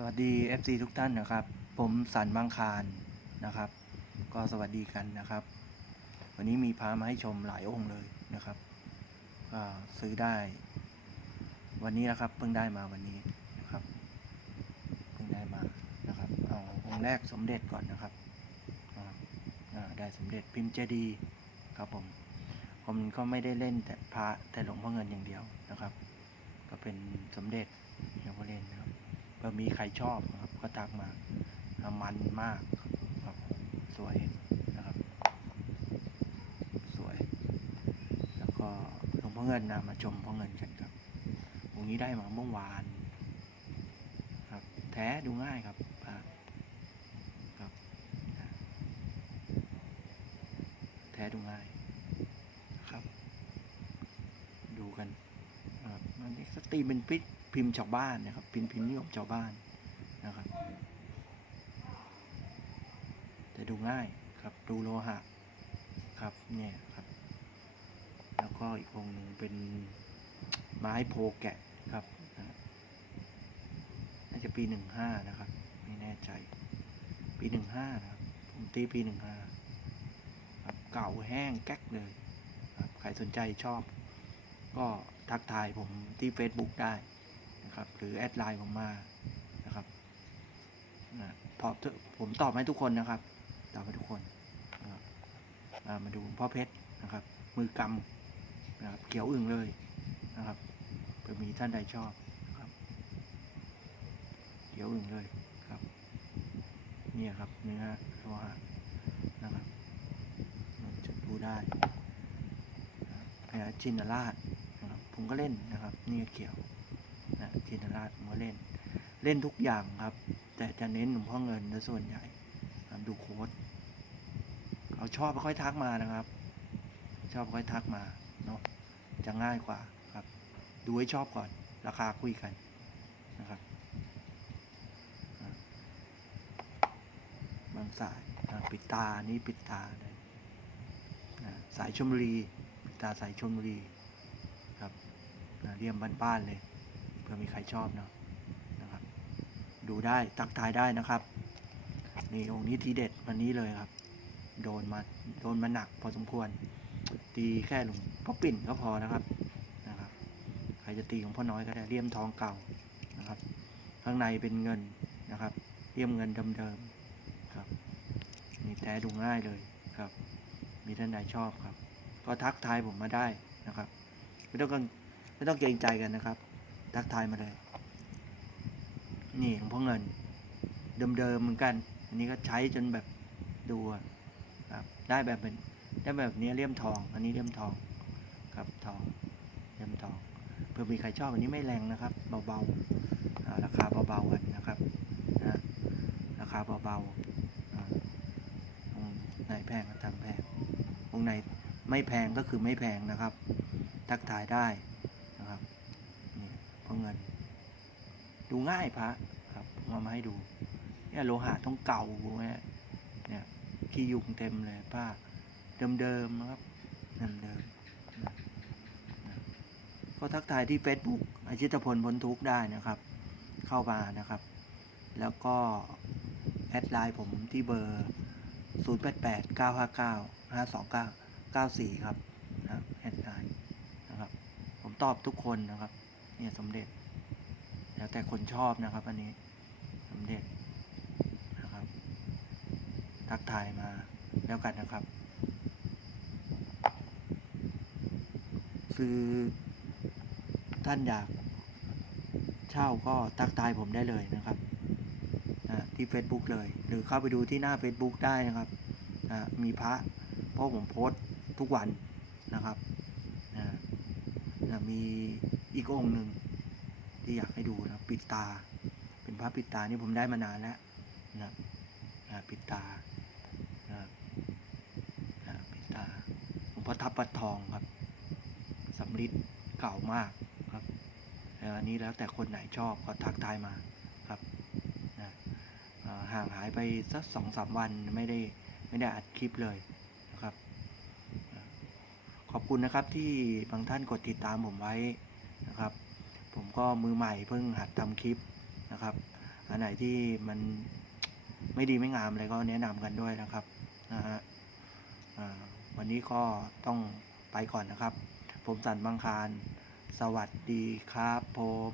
สวัสดี FC ทุกท่านนะครับ ผมสันบางคารนะครับ ก็สวัสดีกันนะครับ วันนี้มีพามาให้ชมหลายองค์เลยนะครับก็ซื้อได้ วันนี้นะครับเพิ่งได้มาวันนี้นะครับเพิ่งได้มานะครับเอาองค์แรกสมเด็จก่อนนะครับได้สมเด็จพิมพ์เจดีครับผมผมก็ไม่ได้เล่นแต่พระแต่หลวงพ่อเงินอย่างเดียวนะครับ ก็เป็นสมเด็จเฮียก็เล่นนะ ครับเผื่อมีใครชอบนะครับ ก็ทักมาอ่ามันมากครับ สวยนะครับ สวย แล้วก็หลวงพ่อเงินนะมาชมพ่อเงินกันครับองค์นี้ได้มาเมื่อวาน ครับ แท้ดูง่ายครับครับ แท้ดูง่ายครับ ดูกันครับอันนี้สตีเป็นพิม พิมพ์ชาวบ้านนะครับ พิมพ์พิมพ์นิยมชาวบ้านนะครับ แต่ดูง่ายครับดูโลหะครับเนี่ยครับ แล้วก็อีกองหนึ่งเป็นไม้โพแกะครับนะน่าจะปีหนึ่งห้านะครับ ไม่แน่ใจ ปีหนึ่งห้านะครับผมตีปีหนึ่งห้าครับเก่าแห้งแก๊กเลยครับใครสนใจชอบ ก็ทักทายผมที่ Facebook ได้ นะครับ หรือแอดไลน์ผมมานะครับนะตอบผมตอบให้ทุกคนนะครับ ตอบให้ทุกคนนะครับมาดูพ่อเพชรนะครับ มือกำนะครับเขียวอึ่งเลยนะครับเผื่อมีท่านใดชอบนะครับเขียวอึ่งเลยครับเนี่ยครับเนื้อโลหะนะครับจะดูได้นะครับจินราชนะครับผมก็เล่นนะครับ นี่เขียว จินราเล่น เล่นทุกอย่างครับ แต่จะเน้นหลวงพ่อเงินนะส่วนใหญ่ครับดูโค้ดเขาชอบค่อยทักมานะครับ ชอบค่อยทักมาเนาะจะง่ายกว่าครับ ดูให้ชอบก่อน ราคาคุยกันนะครับบางสายปิดตานี่ปิดตาได้นะสายชมรีปิดตาสายชมรีครับนะเรียมบ้านๆเลย เพื่อมีใครชอบเนาะนะครับ ดูได้ตักทายได้นะครับ นี่องค์นี้ทีเด็ดวันนี้เลยครับ โดนมาโดนมาหนักพอสมควร ตีแค่หลวงพ่อปิ่นก็พอนะครับนะครับ ใครจะตีของพ่อน้อยก็ได้เลี่ยมทองเก่านะครับ ข้างในเป็นเงินนะครับเลี่ยมเงินเดิมๆครับนี่แท้ดูง่ายเลยครับ มีท่านใดชอบครับ ก็ทักทายผมมาได้นะครับ ไม่ต้องกังไม่ต้องเกรงใจกันนะครับ ทักทายมาเลย นี่ของพ่อเงิน เดิมๆเหมือนกัน อันนี้ก็ใช้จนแบบดูครับ ได้แบบเป็นได้แบบนี้เลี่ยมทอง อันนี้เลี่ยมทองครับทองเลี่ยมทองเพื่อมีใครชอบอันนี้ไม่แรงนะครับ เบาๆราคาเบาๆกันนะครับนะราคาเบาๆองค์ไหนแพงก็ทำแพงองค์ไหนไม่แพงก็คือไม่แพงนะครับ ทักทายได้ พระเงิน ดูง่ายพระครับมเอามาให้ดู เนี่ยโลหะต้องเก่าเนี่ยเนี่ยขี้ยุงเต็มเลยป้าเดิมๆนะครับเดิมๆนะนะก็ทักทายที่ Facebook อาชิตพลพ้นทุกได้นะครับ เข้ามานะครับ แล้วก็ แอดไลน์ผมที่เบอร์ 0 8 8 9 5 9 5 2 9 9 4ครับนะแอดไลน์นะครับ ผมตอบทุกคนนะครับ เนี่ยสมเด็จ แล้วแต่คนชอบนะครับ อันนี้สมเด็จนะครับ ทักทายมาแล้วกันนะครับ คือท่านอยากเช่าก็ทักทายผมได้เลยนะครับอ่าที่ Facebook เลย หรือเข้าไปดูที่หน้า Facebook ได้นะครับอ่ามีพระเพราะผมโพสต์ทุกวันนะครับอ่ามี อีกองค์หนึ่งที่อยากให้ดูนะปิดตา เป็นพระปิดตานี่ผมได้มานานแล้วนะครับอ่าปิดตานะครับอ่าปิดตาหลวงพ่อทับปัดทองครับสำริดเก่ามากครับแล้วอันนี้แล้วแต่คนไหนชอบก็ทักทายมาครับนะห่างหายไปสักสองสามวันไม่ได้ไม่ได้อัดคลิปเลยนะครับ ขอบคุณนะครับที่บางท่านกดติดตามผมไว้ นะครับ ผมก็มือใหม่เพิ่งหัดทำคลิปนะครับ อันไหนที่มันไม่ดีไม่งามอะไรก็แนะนำกันด้วยนะครับนะฮะวันนี้ก็ต้องไปก่อนนะครับ ผมสันบางคาร สวัสดีครับผม